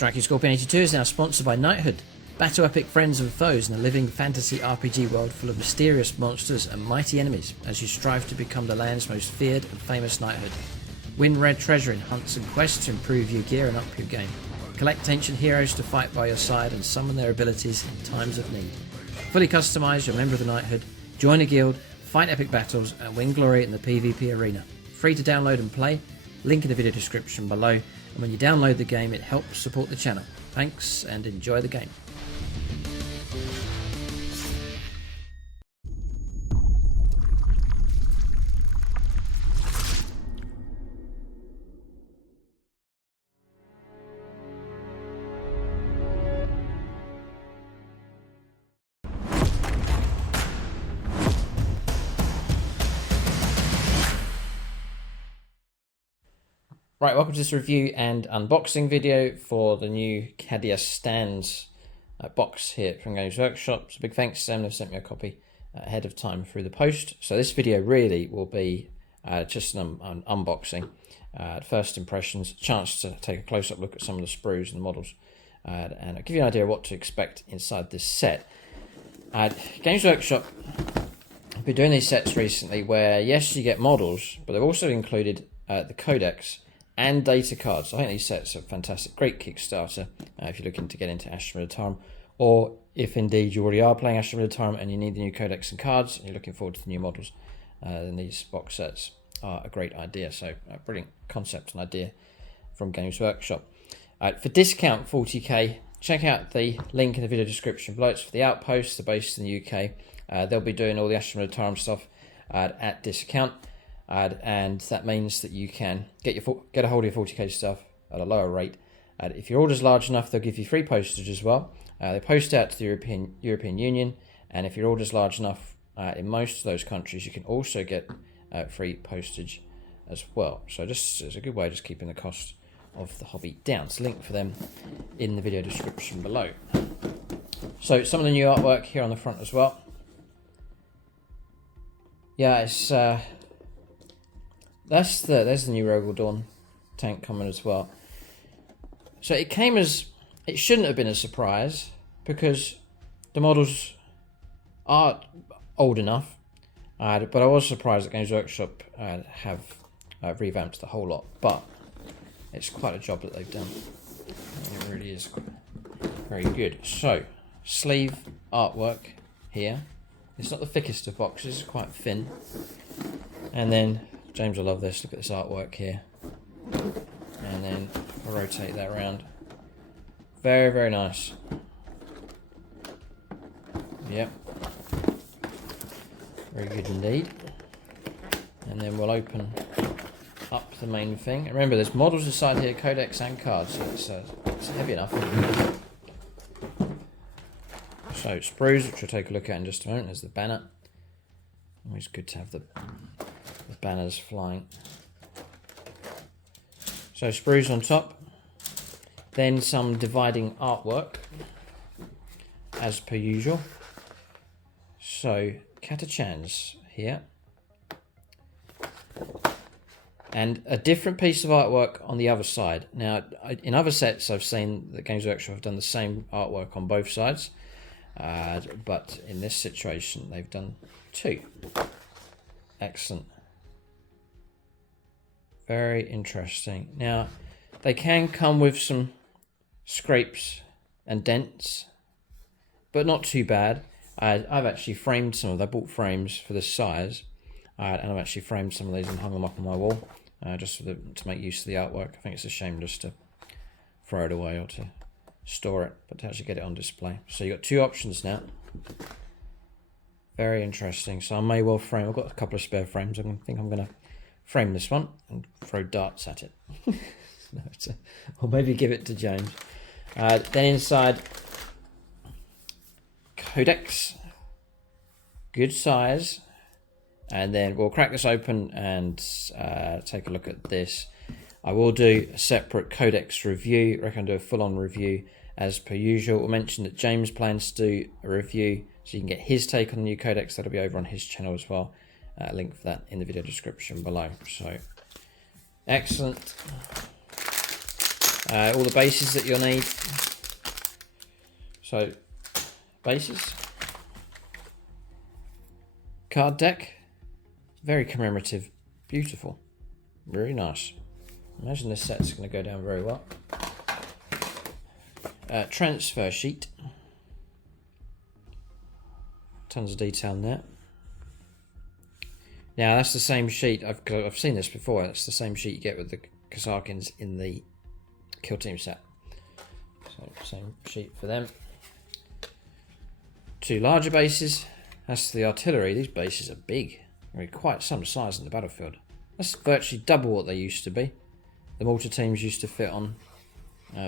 Striking Scorpion 82 is now sponsored by Knighthood. Battle epic friends and foes in a living fantasy RPG world full of mysterious monsters and mighty enemies as you strive to become the land's most feared and famous knighthood. Win rare treasure in hunts and quests to improve your gear and up your game. Collect ancient heroes to fight by your side and summon their abilities in times of need. Fully customise your member of the knighthood, join a guild, fight epic battles and win glory in the PvP arena. Free to download and play, link in the video description below, and when you download the game it helps support the channel. Thanks and enjoy the game. Right, welcome to this review and unboxing video for the new CADIA stands box here from Games Workshop. So big thanks to them, they've sent me a copy ahead of time through the post. So this video really will be just an unboxing, first impressions, chance to take a close-up look at some of the sprues and the models, and I'll give you an idea of what to expect inside this set. Games Workshop have been doing these sets recently where, yes, you get models, but they've also included the Codex and data cards. I think these sets are fantastic. Great Kickstarter if you're looking to get into Astra Militarum, or if indeed you already are playing Astra Militarum and you need the new Codex and cards and you're looking forward to the new models, then these box sets are a great idea. So a brilliant concept and idea from Games Workshop. For discount 40k, check out the link in the video description below. It's for the Outpost, they're based in the UK. They'll be doing all the Astra Militarum stuff at discount. And that means that you can get a hold of your 40k stuff at a lower rate. If your order's large enough, they'll give you free postage as well. They post out to the European Union, and if your order's large enough in most of those countries, you can also get free postage as well. So just it's a good way of just keeping the cost of the hobby down. So link for them in the video description below. So some of the new artwork here on the front as well. Yeah, it's there's the new Rogel Dawn tank coming as well. So it shouldn't have been a surprise because the models are old enough, but I was surprised that Games Workshop have revamped the whole lot, but it's quite a job that they've done. It really is very good. So, sleeve artwork here. It's not the thickest of boxes, it's quite thin. And then James will love this. Look at this artwork here. And then I'll rotate that around. Very, very nice. Yep. Very good indeed. And then we'll open up the main thing. And remember, there's models inside here, Codex and cards, so it's heavy enough. So, sprues, which we'll take a look at in just a moment. There's the banner. Always good to have the banners flying. So sprues on top, then some dividing artwork as per usual. So Catachans here, and a different piece of artwork on the other side. Now in other sets I've seen that Games Workshop have done the same artwork on both sides, but in this situation they've done two. Excellent. Very interesting. Now, they can come with some scrapes and dents, but not too bad. I've actually framed some of them. I bought frames for this size, and I've actually framed some of these and hung them up on my wall, just to make use of the artwork. I think it's a shame just to throw it away or to store it, but to actually get it on display. So you've got two options now. Very interesting. So I may well frame. I've got a couple of spare frames. I think I'm going to frame this one and throw darts at it. No, or maybe give it to James. Then inside, Codex, good size, and then we'll crack this open and take a look at this. I will do a separate Codex review. I reckon I'll do a full-on review as per usual. We'll mention that James plans to do a review so you can get his take on the new Codex. That'll be over on his channel as well. Link for that in the video description below. So, excellent. All the bases that you'll need. So, bases. Card deck. Very commemorative. Beautiful. Very nice. Imagine this set's going to go down very well. Transfer sheet. Tons of detail in there. Now that's the same sheet. I've seen this before. That's the same sheet you get with the Kasarkins in the Kill Team set. So same sheet for them. 2 larger bases. That's the artillery. These bases are big. They're quite some size in the battlefield. That's virtually double what they used to be. The mortar teams used to fit on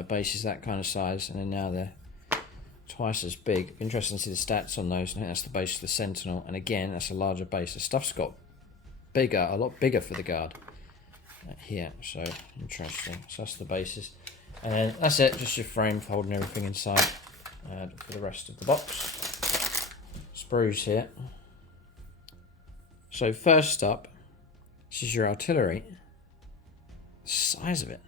bases that kind of size, and then now they're twice as big. Interesting to see the stats on those. I think that's the base of the Sentinel, and again, that's a larger base. The stuff's got bigger, a lot bigger for the guard here. So interesting. So that's the bases, and then that's it. Just your frame for holding everything inside for the rest of the box. Sprues here. So first up, this is your artillery. The size of it.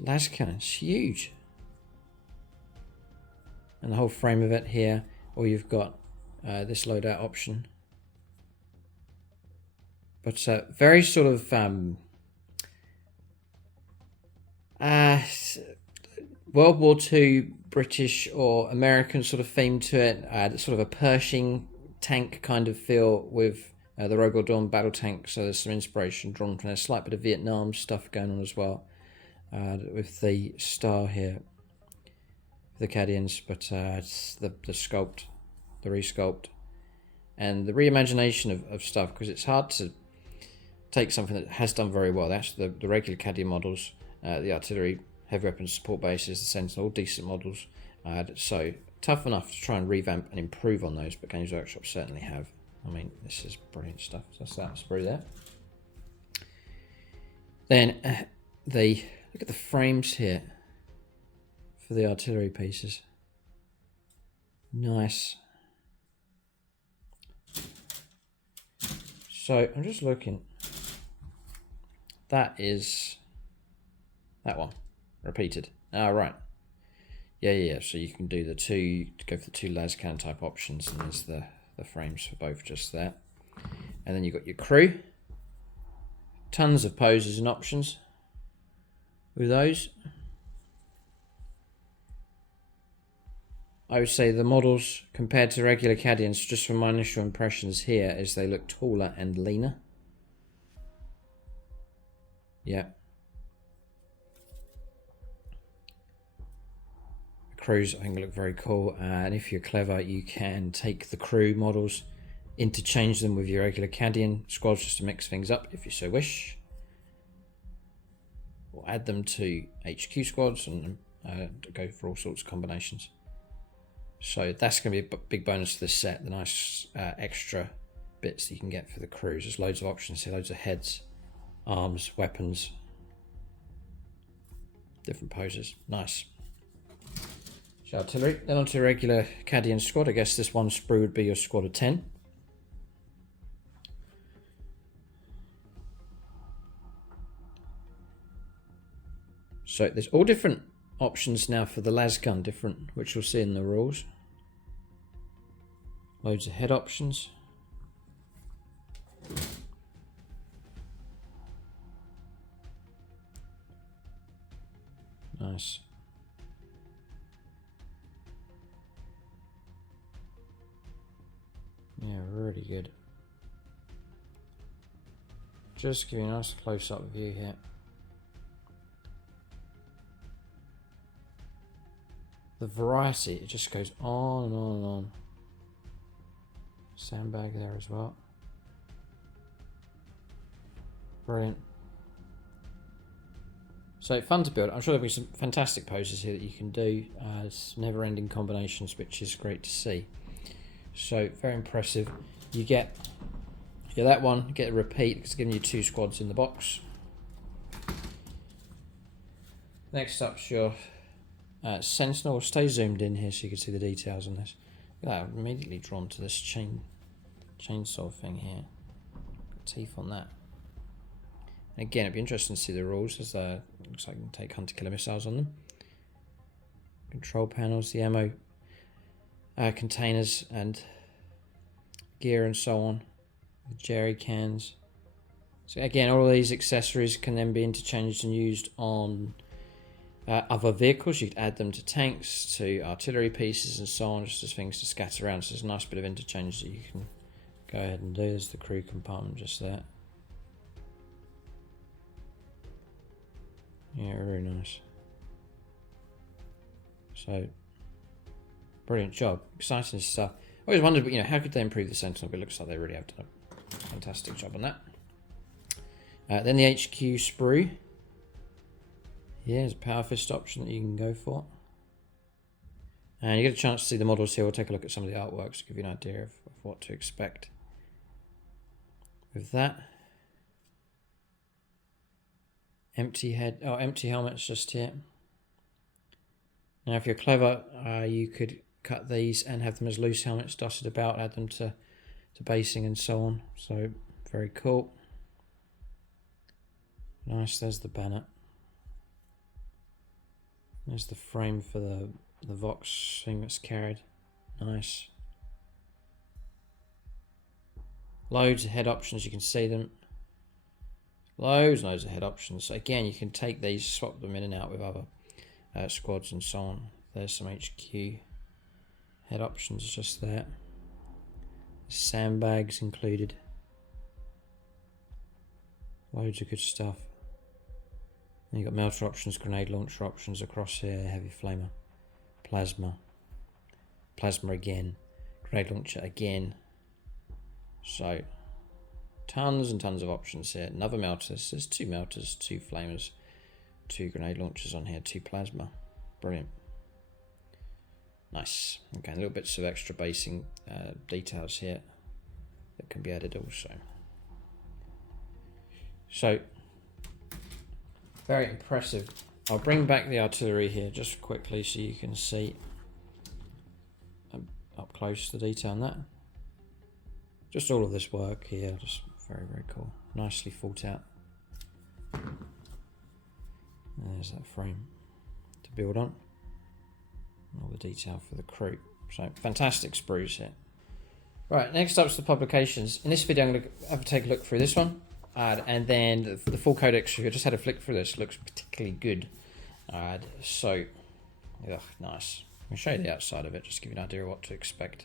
Las cannon's huge. And the whole frame of it here, or you've got this loadout option. But very sort of World War II British or American sort of theme to it. Sort of a Pershing tank kind of feel with the Rogue Dawn battle tank. So there's some inspiration drawn from there. A slight bit of Vietnam stuff going on as well. With the star here. The Cadians, but it's the sculpt, the resculpt, and the reimagination of stuff, because it's hard to take something that has done very well. That's the regular Cadian models, the artillery, heavy weapons support bases, the Sentinel, all decent models. So tough enough to try and revamp and improve on those, but Games Workshop certainly have. I mean, this is brilliant stuff. So that's that sprue there. Then look at the frames here. For the artillery pieces. Nice. So I'm just looking. That is that one. Repeated. Ah, right. Yeah. So you can do the two, go for the 2 lascan type options, and there's the frames for both just there. And then you've got your crew. Tons of poses and options with those. I would say the models compared to regular Cadians, just from my initial impressions here, is they look taller and leaner. Yeah. The crews I think look very cool, and if you're clever you can take the crew models, interchange them with your regular Cadian squads just to mix things up if you so wish. Or add them to HQ squads and go for all sorts of combinations. So that's going to be a big bonus to this set, the nice extra bits that you can get for the crews. There's loads of options here, loads of heads, arms, weapons, different poses. Nice. So artillery, then onto regular Cadian squad. I guess this one sprue would be your squad of 10. So there's all different options now for the lasgun, different, which you'll see in the rules. Loads of head options. Nice. Yeah, really good. Just give you a nice close-up view here. The variety, it just goes on and on and on. Sandbag there as well. Brilliant. So fun to build. I'm sure there'll be some fantastic poses here that you can do. It's never-ending combinations, which is great to see. So very impressive. You get that one, get a repeat, because it's giving you 2 squads in the box. Next up's your Sentinel. Stay zoomed in here so you can see the details on this. Look at that, I'm immediately drawn to this chainsaw thing here. Got teeth on that. Again, it'd be interesting to see the rules, as looks like you can take hunter-killer missiles on them. Control panels, the ammo containers and gear and so on. The jerry cans. So again, all of these accessories can then be interchanged and used on other vehicles. You could add them to tanks, to artillery pieces and so on, just as things to scatter around. So there's a nice bit of interchange that you can go ahead and do. There's the crew compartment just there. Yeah, very nice. So, brilliant job. Exciting stuff. I always wondered, you know, how could they improve the Sentinel? But it looks like they really have done a fantastic job on that. Then the HQ sprue. Yeah, there's a power fist option that you can go for. And you get a chance to see the models here. We'll take a look at some of the artworks to give you an idea of what to expect with that. Empty helmets just here. Now, if you're clever, you could cut these and have them as loose helmets dotted about, add them to basing and so on. So, very cool. Nice, there's the banner. There's the frame for the Vox thing that's carried. Nice. Loads of head options, you can see them. Loads and loads of head options. So again, you can take these, swap them in and out with other squads and so on. There's some HQ head options just there. Sandbags included. Loads of good stuff. And you've got melter options, grenade launcher options across here, heavy flamer, plasma again, grenade launcher again. So tons and tons of options here. Another melter. There's 2 melters, 2 flamers, 2 grenade launchers on here, 2 plasma. Brilliant. Nice. Okay, little bits of extra basing details here that can be added also. So, very impressive. I'll bring back the artillery here just quickly so you can see up close the detail on that. Just all of this work here, just very, very cool. Nicely thought out. And there's that frame to build on. And all the detail for the crew. So, fantastic sprues here. Right, next up is the publications. In this video, I'm going to have a take a look through this one. And then the full Codex, I just had a flick through this, looks particularly good. So, nice. I'll show you the outside of it, just to give you an idea of what to expect.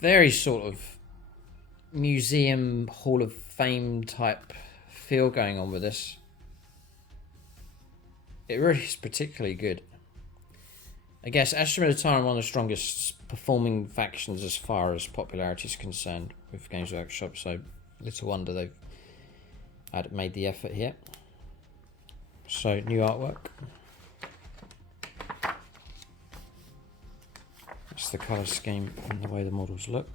Very sort of museum, Hall of Fame type feel going on with this. It really is particularly good. I guess Astra Militarum are one of the strongest performing factions as far as popularity is concerned with Games Workshop, so little wonder they've made the effort here. So, new artwork. That's the colour scheme and the way the models look.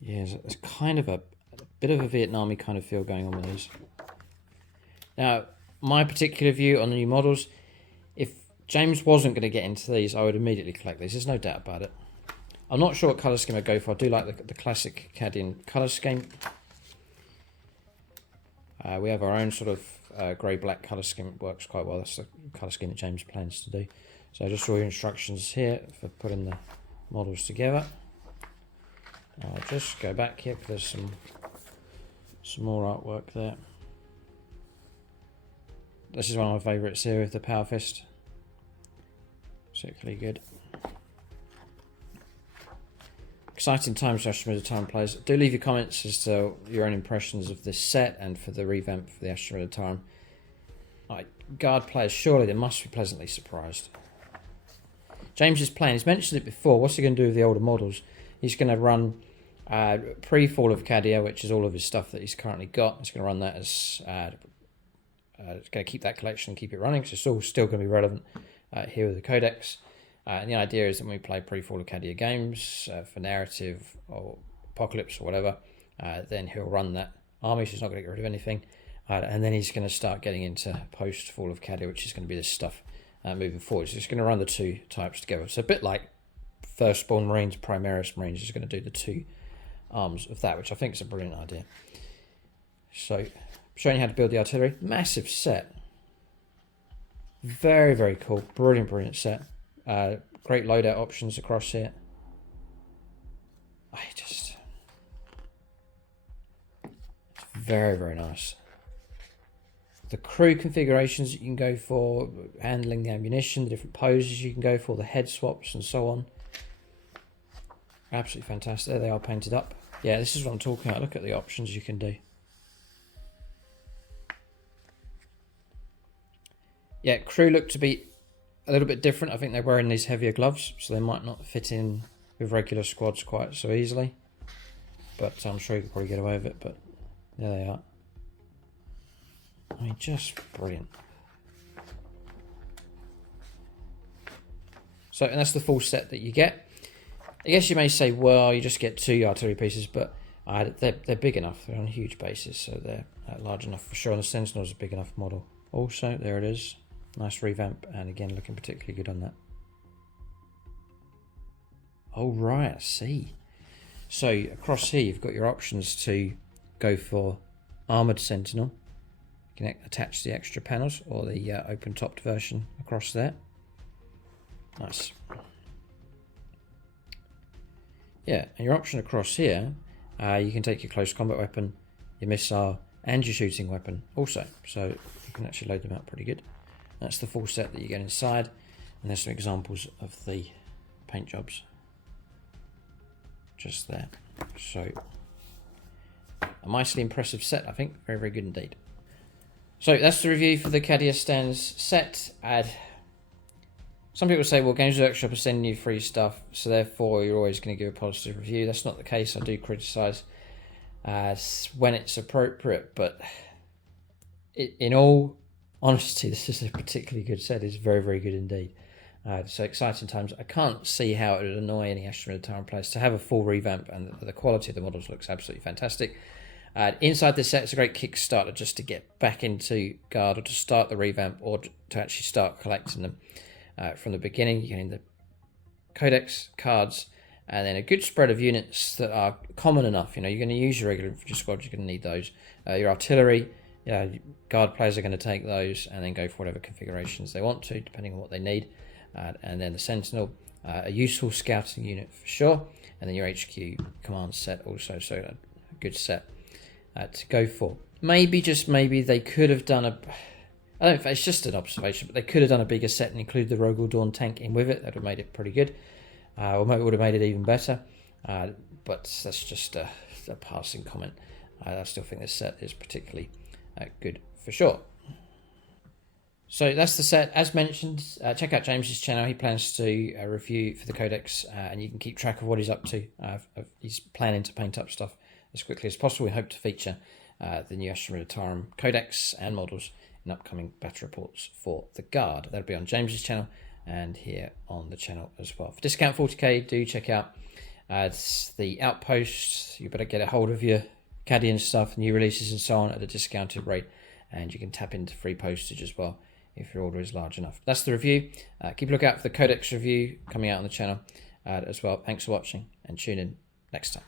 Yeah, there's kind of a bit of a Vietnamese kind of feel going on with these. Now, my particular view on the new models, if James wasn't going to get into these, I would immediately collect these. There's no doubt about it. I'm not sure what colour scheme I'd go for. I do like the classic Cadian colour scheme. We have our own sort of grey-black colour scheme. It works quite well. That's the colour scheme that James plans to do. So just saw your instructions here for putting the models together. I'll just go back here because there's some more artwork there. This is one of my favourites here with the Power Fist. Particularly good. Exciting times for Astra Militarum players. Do leave your comments as to your own impressions of this set and for the revamp for the Astra Militarum. Like, Guard players, surely they must be pleasantly surprised. James is playing, he's mentioned it before, what's he going to do with the older models? He's going to run pre-fall of CADIA, which is all of his stuff that he's currently got. He's going to run that as... it's going to keep that collection and keep it running, so it's all still going to be relevant here with the Codex. And the idea is that when we play pre-fall of CADIA games for narrative or apocalypse or whatever, then he'll run that army, so he's not going to get rid of anything. And then he's going to start getting into post-fall of CADIA, which is going to be this stuff moving forward. So he's going to run the two types together. So a bit like Firstborn Marines, Primaris Marines, he's going to do the two arms of that, which I think is a brilliant idea. So, showing you how to build the artillery. Massive set. Very, very cool. Brilliant, brilliant set. Great loadout options across here. It's very, very nice. The crew configurations that you can go for, handling the ammunition, the different poses you can go for, the head swaps and so on. Absolutely fantastic. There they are painted up. Yeah, this is what I'm talking about. Look at the options you can do. Yeah, crew look to be a little bit different. I think they're wearing these heavier gloves, so they might not fit in with regular squads quite so easily. But I'm sure you could probably get away with it, but there they are. I mean, just brilliant. So, and that's the full set that you get. I guess you may say, well, you just get 2 artillery pieces, but they're big enough. They're on huge bases, so they're large enough for sure. And the Sentinel's a big enough model. Also, there it is. Nice revamp, and again, looking particularly good on that. Oh, right, I see. So, across here, you've got your options to go for Armoured Sentinel. You can attach the extra panels or the open-topped version across there. Nice. Yeah, and your option across here, you can take your close combat weapon, your missile, and your shooting weapon also. So you can actually load them out pretty good. That's the full set that you get inside. And there's some examples of the paint jobs. Just there. So, a nicely impressive set, I think. Very, very good indeed. So that's the review for the CADIA stands set. Some people say, well, Games Workshop is sending you free stuff, so therefore you're always going to give a positive review. That's not the case. I do criticise when it's appropriate, but in all honesty, this is a particularly good set. It's very, very good indeed. So exciting times. I can't see how it would annoy any Astra Militarum players to have a full revamp, and the quality of the models looks absolutely fantastic. Inside this set, it's a great Kickstarter just to get back into Guard, or to start the revamp, or to actually start collecting them from the beginning. You're getting the Codex, cards, and then a good spread of units that are common enough. You know, you're going to use your regular infantry squad, you're going to need those. Your artillery, Guard players are going to take those and then go for whatever configurations they want to, depending on what they need. And then the Sentinel, a useful scouting unit for sure. And then your HQ command set also, so a good set to go for. Maybe, just maybe, they could have done a... I don't know if it's just an observation, but they could have done a bigger set and included the Rogel Dawn tank in with it. That would have made it pretty good. Or maybe it would have made it even better. But that's just a passing comment. I still think this set is particularly good for sure. So that's the set. As mentioned, check out James's channel. He plans to review for the Codex, and you can keep track of what he's up to. He's planning to paint up stuff as quickly as possible. We hope to feature the new Astra Militarum Codex and models in upcoming battle reports for the Guard. That'll be on James's channel and here on the channel as well. For Discount 40K, do check out it's the Outpost. You better get a hold of your Cadian stuff, new releases and so on at a discounted rate, and you can tap into free postage as well if your order is large enough. That's the review. Keep a look out for the Codex review coming out on the channel as well. Thanks for watching, and tune in next time.